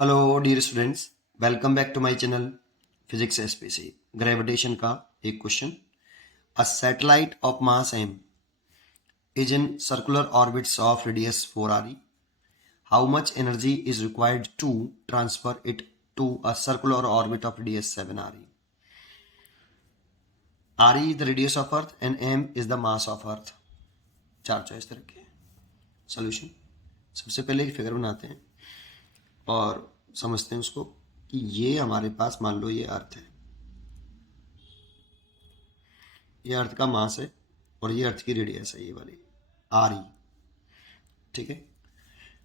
Hello dear students, welcome back to my channel physics SPC. Gravitation का एक question. A satellite of mass m is in circular orbits of radius 4 re. How much energy is required to transfer it to a circular orbit of radius 7 re? Re is the radius of earth and m is the mass of earth. चार choice रखे। Solution, सबसे पहले एक figure बनाते हैं और समझते हैं उसको कि ये हमारे पास, मान लो ये अर्थ है, ये अर्थ का मास है और ये अर्थ की रेडियस है, ये वाली आर ई। ठीक है,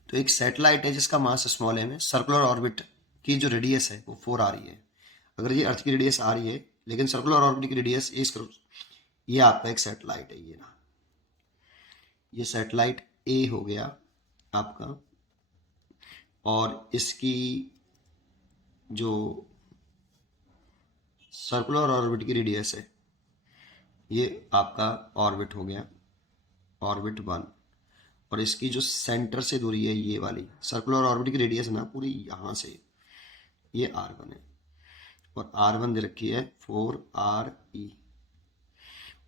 तो एक सैटेलाइट है जिसका मास स्मॉल एम है, सर्कुलर ऑर्बिट की जो रेडियस है वो 4 आ रही है। अगर ये अर्थ की रेडियस आ रही है लेकिन सर्कुलर ऑर्बिट की रेडियस ये आपका एक सैटेलाइट है, ये ना, ये सैटेलाइट ए हो गया आपका, और इसकी जो सर्कुलर ऑर्बिट की रेडियस है ये आपका ऑर्बिट हो गया, ऑर्बिट 1। और इसकी जो सेंटर से दूरी है ये वाली सर्कुलर ऑर्बिट की रेडियस ना पूरी यहाँ से, ये r1 है और r1 दे रखी है 4re।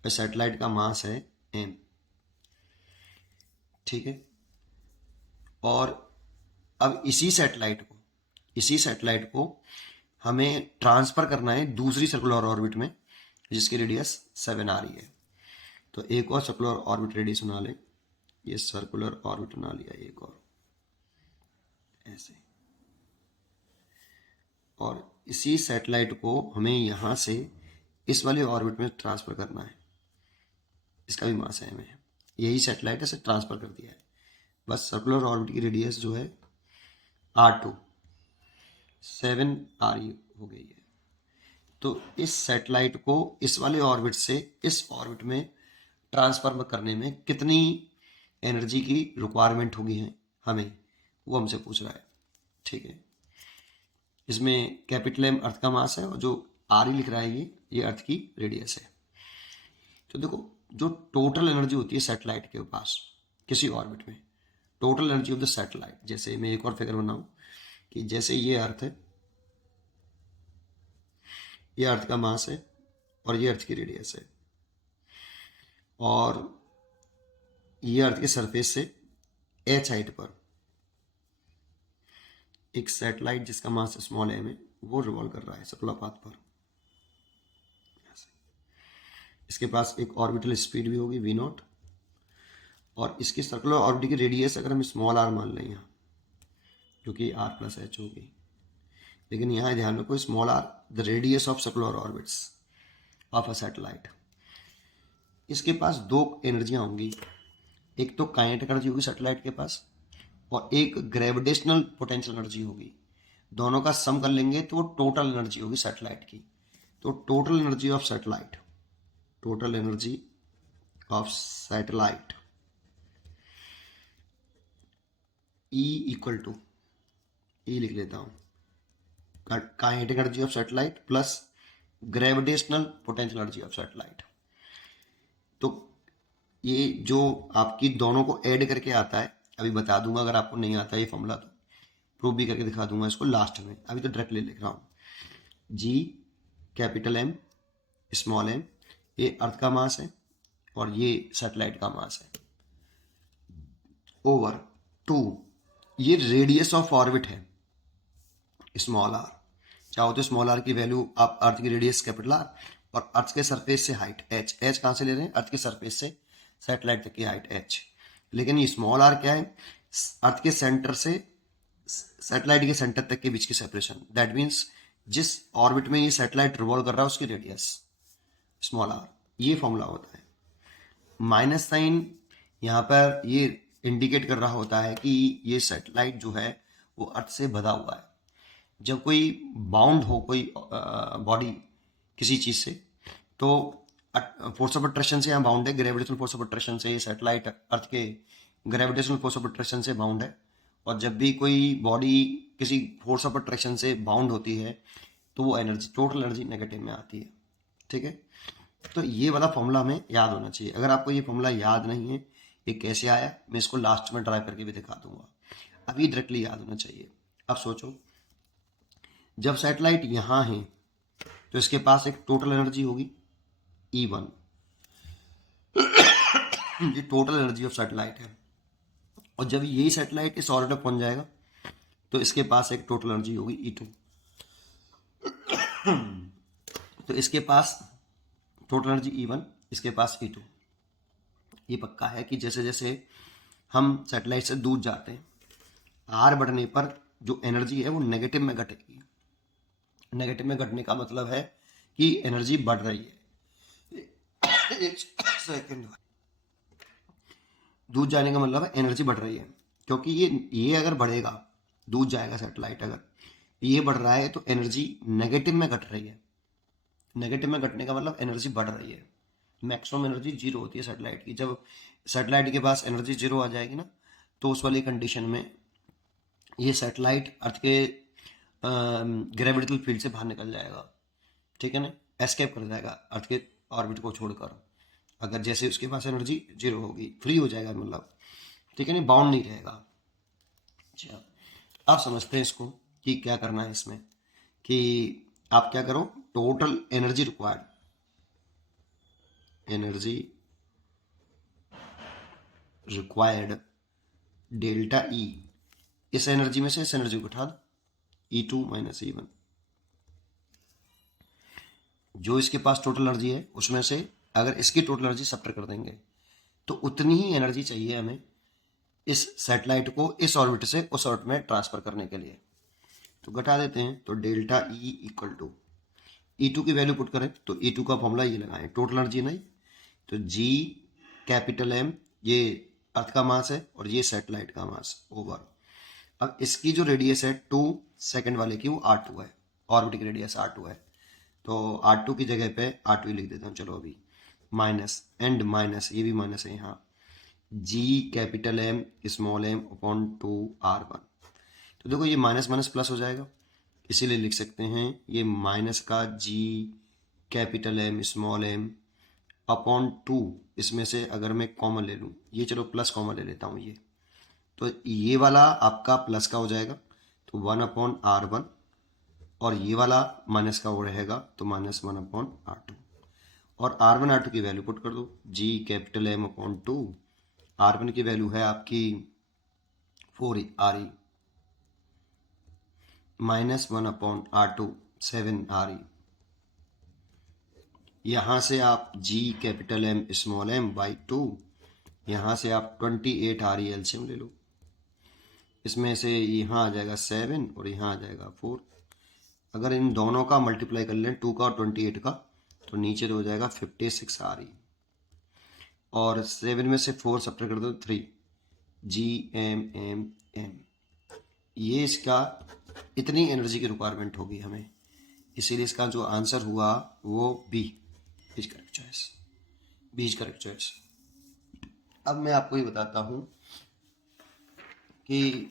सैटेलाइट का मास है m। ठीक है, और अब इसी सैटेलाइट को हमें ट्रांसफर करना है दूसरी सर्कुलर ऑर्बिट में जिसकी रेडियस 7 आ रही है। तो एक और सर्कुलर ऑर्बिट रेडियस बना लें, ये सर्कुलर ऑर्बिट बना लिया एक और ऐसे, और इसी सैटेलाइट को हमें यहाँ से इस वाले ऑर्बिट में ट्रांसफर करना है। इसका भी मास है हमें, यही सैटेलाइट है, ट्रांसफर कर दिया है। बस सर्कुलर ऑर्बिट की रेडियस जो है r2 7re हो गई है। तो इस सैटेलाइट को इस वाले ऑर्बिट से इस ऑर्बिट में ट्रांसफर करने में कितनी एनर्जी की रिक्वायरमेंट होगी है हमें, वो हमसे पूछ रहा है। ठीक है, इसमें कैपिटल एम अर्थ का मास है और जो आर लिख रहा है ये अर्थ की रेडियस है। तो देखो, जो टोटल एनर्जी होती है सैटेलाइट के पास किसी ऑर्बिट में, total energy of the satellite, जैसे मैं एक और फिगर बनाऊं कि जैसे ये अर्थ है, ये अर्थ का मास है और ये अर्थ की रेडियस है, और ये अर्थ के सरफेस से h हाइट पर एक सैटेलाइट जिसका मास स्मॉल एम है वो रिवॉल्व कर रहा है सर्कुलर पाथ पर। इसके पास एक ऑर्बिटल स्पीड भी होगी v0, और इसकी सर्कुलर ऑर्बिट की रेडियस अगर हम स्मॉल r मान लें यहाँ, क्योंकि r+h होगी, लेकिन यहाँ ध्यान रखो small r the radius of circular orbits of a satellite. इसके पास दो एनर्जियाँ होंगी, एक तो काइनेटिक एनर्जी होगी सैटेलाइट के पास और एक ग्रेविटेशनल पोटेंशियल एनर्जी होगी। दोनों का सम कर लेंगे तो वो टोटल एनर्जी होगी सैटेलाइट की। तो total energy of satellite, total energy of satellite E equal to, E लिख लेता हूँ, kinetic energy of satellite plus gravitational potential energy of satellite. तो ये जो आपकी दोनों को ऐड करके आता है, अभी बता दूंगा, अगर आपको नहीं आता ये फॉर्मूला तो प्रूव भी करके दिखा दूंगा इसको लास्ट में, अभी तो डायरेक्टली लिख रहा हूँ। जी कैपिटल एम स्मॉल एम, ये अर्थ का मास है और ये सैटेलाइट का मास है, ओवर 2 ये रेडियस ऑफ ऑर्बिट है स्मॉल आर। चाहो तो स्मॉल आर की वैल्यू आप अर्थ की रेडियस कैपिटल आर और अर्थ के सरफेस से हाइट h, h कहाँ से ले रहे हैं, अर्थ के सरफेस से सैटेलाइट तक की हाइट h। लेकिन ये स्मॉल आर क्या है, अर्थ के सेंटर से सैटेलाइट के सेंटर तक के बीच की सेपरेशन, दैट मीन्स जिस ऑर्बिट में ये सैटेलाइट रिवॉल्व कर रहा है उसकी रेडियस स्मॉल आर। ये फॉर्मूला होता है। माइनस साइन यहाँ पर ये इंडिकेट कर रहा होता है कि ये सैटेलाइट जो है वो अर्थ से बधा हुआ है। जब कोई बाउंड हो कोई बॉडी किसी चीज़ से, तो फोर्स ऑफ अट्रैक्शन से यहाँ बाउंड है, ग्रेविटेशनल फोर्स ऑफ अट्रैक्शन से ये सैटेलाइट अर्थ के ग्रेविटेशनल फोर्स ऑफ अट्रैक्शन से बाउंड है। और जब भी कोई बॉडी किसी फोर्स ऑफ अट्रैक्शन से बाउंड होती है तो वो एनर्जी, टोटल एनर्जी नेगेटिव में आती है। ठीक है, तो ये वाला फॉर्मूला हमें याद होना चाहिए। अगर आपको ये फॉर्मूला याद नहीं है, ये कैसे आया, मैं इसको लास्ट में ड्राइव करके भी दिखा दूंगा, अभी डायरेक्टली याद होना चाहिए। अब सोचो जब सैटेलाइट यहाँ है तो इसके पास एक टोटल एनर्जी होगी E1, ये टोटल एनर्जी ऑफ सैटेलाइट है। और जब यही सैटेलाइट इस ऑर्बिट पर पहुंच जाएगा तो इसके पास एक टोटल एनर्जी होगी E2। तो इसके पास टोटल एनर्जी E1, इसके पास E2। ये पक्का है कि जैसे जैसे हम सैटेलाइट से दूर जाते हैं, आर बढ़ने पर जो एनर्जी है वो नेगेटिव में घटेगी। नेगेटिव में घटने का मतलब है कि एनर्जी बढ़ रही है। एक सेकेंड। दूर जाने का मतलब है एनर्जी बढ़ रही है, क्योंकि ये अगर बढ़ेगा, दूर जाएगा सैटेलाइट, अगर ये बढ़ रहा है तो एनर्जी नेगेटिव में घट रही है। नेगेटिव में घटने का मतलब एनर्जी बढ़ रही है। मैक्सिमम एनर्जी जीरो होती है सैटेलाइट की। जब सैटेलाइट के पास एनर्जी जीरो आ जाएगी ना, तो उस वाली कंडीशन में ये सैटेलाइट अर्थ के ग्रेविटेशनल फील्ड से बाहर निकल जाएगा, ठीक है ना, एस्केप कर जाएगा अर्थ के ऑर्बिट को छोड़कर। अगर जैसे उसके पास एनर्जी जीरो होगी, फ्री हो जाएगा मतलब, ठीक है ना, बाउंड नहीं रहेगा। अच्छा, आप समझते हैं इसको कि क्या करना है इसमें, कि आप क्या करो, total energy required, energy required delta E, इस एनर्जी में से इस एनर्जी को उठा दो, E2 माइनस E1। जो इसके पास टोटल एनर्जी है उसमें से अगर इसकी टोटल एनर्जी सब्ट्रैक्ट कर देंगे तो उतनी ही एनर्जी चाहिए हमें इस सैटेलाइट को इस ऑर्बिट से उस ऑर्बिट में ट्रांसफर करने के लिए। तो घटा देते हैं, तो delta E equal to E2 की वैल्यू पुट करें तो E2 का फॉर्मूला ये लगाएं, टोटल एनर्जी नहीं, तो G कैपिटल M, ये अर्थ का मास है और ये सैटेलाइट का मास ओवर। अब इसकी जो रेडियस है 2 सेकंड वाले की वो R2 है, ऑर्बिट की रेडियस R2 है, तो R2 की जगह पे R2 ही लिख देता हूँ चलो अभी, माइनस एंड माइनस, ये भी माइनस है यहाँ, G capital M small m upon 2R1। तो देखो ये माइनस माइनस प्लस हो जाएगा, इसीलिए लिख सकते हैं ये माइनस का G capital M small m upon 2, इसमें से अगर मैं कॉमन ले लूँ, ये चलो प्लस कॉमन ले लेता हूँ, ये तो ये वाला आपका प्लस का हो जाएगा, तो 1/R1, और ये वाला माइनस का वो रहेगा, तो -1/R2। और R1 R2 की वैल्यू पुट कर दो, G capital M upon 2, R1 की वैल्यू है आपकी 4RE, -1/R2 7RE। यहाँ से आप G capital M small m by 2, यहाँ से आप 28RE एलसीएम ले लो, इसमें से यहाँ आ जाएगा 7 और यहाँ आ जाएगा 4। अगर इन दोनों का मल्टीप्लाई कर लें, 2 का और 28 का, तो नीचे तो हो जाएगा 56RE, और 7 में से 4 सब्ट्रैक्ट कर दो 3, GMMM। ये इसका इतनी एनर्जी की रिक्वायरमेंट होगी हमें, इसीलिए इसका जो आंसर हुआ वो B is correct choice, B is correct choice. अब मैं आपको ये बताता हूँ कि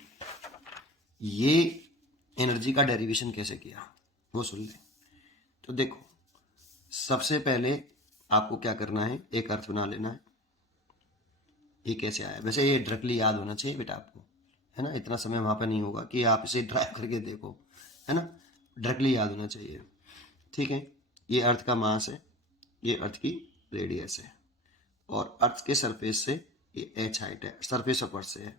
ये एनर्जी का डेरिवेशन कैसे किया, वो सुन लें। तो देखो, सबसे पहले आपको क्या करना है, एक अर्थ बना लेना है। ये कैसे आया, वैसे ये डायरेक्टली याद होना चाहिए बेटा आपको, है ना, इतना समय वहाँ पर नहीं होगा कि आप इसे ड्राइव करके देखो, है ना, डायरेक्टली याद होना चाहिए, ठीक है। ये अर्थ का मास है, ये अर्थ की रेडियस है, और अर्थ के सरफेस से ये h हाइट है, सरफेस ऑफ अर्थ से है,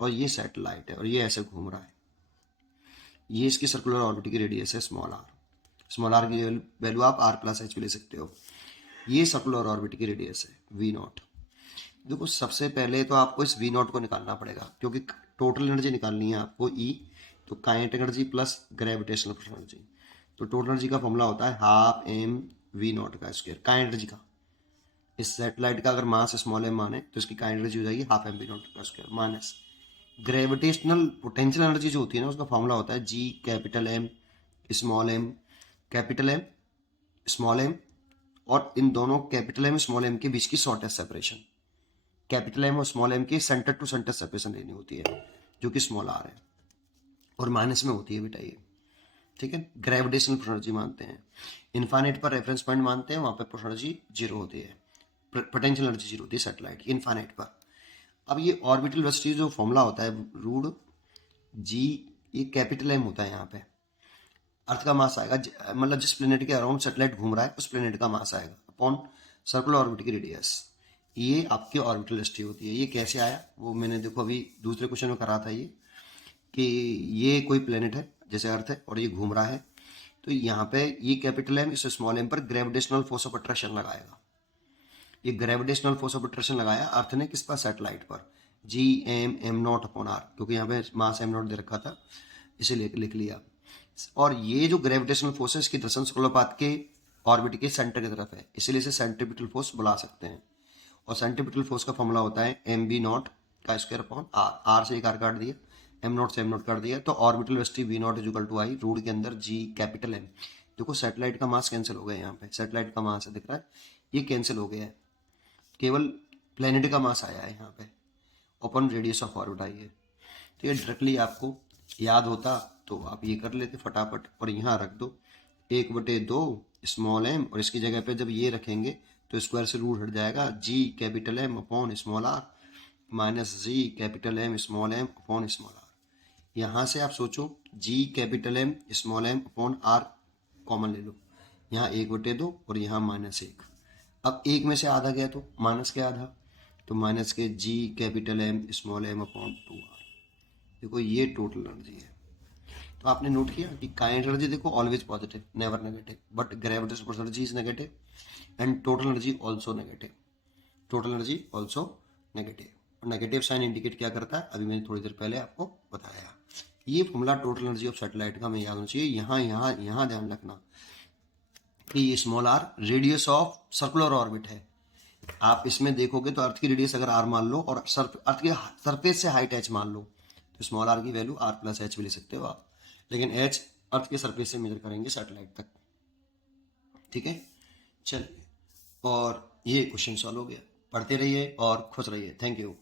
और ये सैटेलाइट है और ये ऐसे घूम रहा है। ये इसकी सर्कुलर ऑर्बिट की रेडियस है स्मॉल r, स्मॉल r की वैल्यू आप r+h भी ले सकते हो। ये सर्कुलर ऑर्बिट की रेडियस है V0। देखो, सबसे पहले तो आपको इस V0 को निकालना पड़ेगा, क्योंकि टोटल एनर्जी निकालनी है आपको E, तो kinetic energy plus gravitational energy, तो टोटल एनर्जी का फॉर्मूला होता है ½mV0 का स्क्वायर, काइनेटिक एनर्जी का। इस सैटेलाइट का अगर मास स्मॉल m माने तो इसकी काइनेटिक एनर्जी हो जाएगी ½ mV0 का square, minus gravitational potential energy जो होती है ना, उसका फॉर्मूला होता है G capital M small m capital M small m, और इन दोनों कैपिटल M स्मॉल m के बीच की शॉर्टेस्ट सेपरेशन, कैपिटल M और स्मॉल m की सेंटर टू सेंटर सेपरेशन लेनी होती है, जो कि स्मॉल r है, और माइनस में होती है बेटा ये, ठीक है। ग्रेविटेशनल एनर्जी मानते हैं, इनफाइनाइट पर रेफरेंस पॉइंट मानते हैं, वहाँ पर एनर्जी जीरो होती है, पोटेंशियल एनर्जी जीरो होती है सैटेलाइट की, इनफाइनाइट पर। अब ये ऑर्बिटल वेलोसिटी जो फॉर्मूला होता है रूट G, ये कैपिटल M होता है यहाँ पे, अर्थ का मास आएगा मतलब जिस प्लेनेट के अराउंड सैटेलाइट घूम रहा है उस प्लेनेट का मास आएगा अपॉन सर्कुलर ऑर्बिट की रेडियस। ये आपकी ऑर्बिटल वेलोसिटी होती है। ये कैसे आया वो मैंने देखो अभी दूसरे क्वेश्चन में करा था ये, कि ये कोई प्लेनेट है जैसे अर्थ है और ये घूम रहा है, तो यहाँ पे ये कैपिटल एम इस स्मॉल एम पर ग्रेविटेशनल फोर्स ऑफ अट्रैक्शन लगाएगा। ये ग्रेविटेशनल फोर्स ऑफ अट्रैक्शन लगाया अर्थ ने किस पर, सैटेलाइट पर, G M M naught upon R, क्योंकि यहाँ पे मास एम नॉट दे रखा था इसीलिए लिख लिया। और ये जो ग्रेविटेशनल फोर्स है इसकी दर्शन शुक्लपात के ऑर्बिट के सेंटर की तरफ है, इसलिए इसे सेंट्रीपिटल फोर्स बुला सकते हैं। और सेंट्रीपिटल फोर्स का फॉर्मूला होता है एम बी नॉट का स्क्वायर अपॉन आर, आर से एक आर काट दिया, एम नॉट से एम नॉट काट दिया, तो orbital velocity V naught is equal to I root के अंदर जी कैपिटल एम। देखो सैटेलाइट का मास कैंसिल हो गया, यहाँ पे सैटेलाइट का मास है दिख रहा है, ये कैंसिल हो गया है, केवल प्लेनेट का मास आया है यहाँ पे, ओपन रेडियस ऑफ ऑर्बिट आई है। ठीक है, डायरेक्टली आपको याद होता तो आप ये कर लेते फटाफट और यहाँ रख दो 1/2 स्मॉल एम, और इसकी जगह पे जब ये रखेंगे तो स्क्वायर से रूट हट जाएगा, G capital M upon small R minus G capital M small M upon small R. यहाँ से आप सोचो G capital M small M upon R common ले लो, यहाँ 1/2 और यहाँ -1। अब एक में से आधा गया तो माइनस के आधा, तो माइनस के G capital M small M upon 2r। देखो ये टोटल एनर्जी है। तो आपने नोट किया कि काइनेटिक एनर्जी देखो always positive never negative, but gravitational energy is negative and total energy also negative, total energy also negative. Negative sign indicate क्या करता है अभी मैंने थोड़ी देर पहले आपको बताया। ये formula total energy of satellite का हमें याद होना चाहिए। यहाँ ध्यान रखना कि ये small r radius of circular orbit है। आप इसमें देखोगे तो अर्थ की रेडियस अगर आर मान लो और अर्थ के सरफेस से हाइट एच मान लो तो स्मॉल आर की वैल्यू आर प्लस एच भी ले सकते हो आप, लेकिन एच अर्थ के सरफेस से मेजर करेंगे सैटेलाइट तक। ठीक है, चलिए और ये क्वेश्चन सॉल्व हो गया। पढ़ते रहिए और खुश रहिए। Thank you.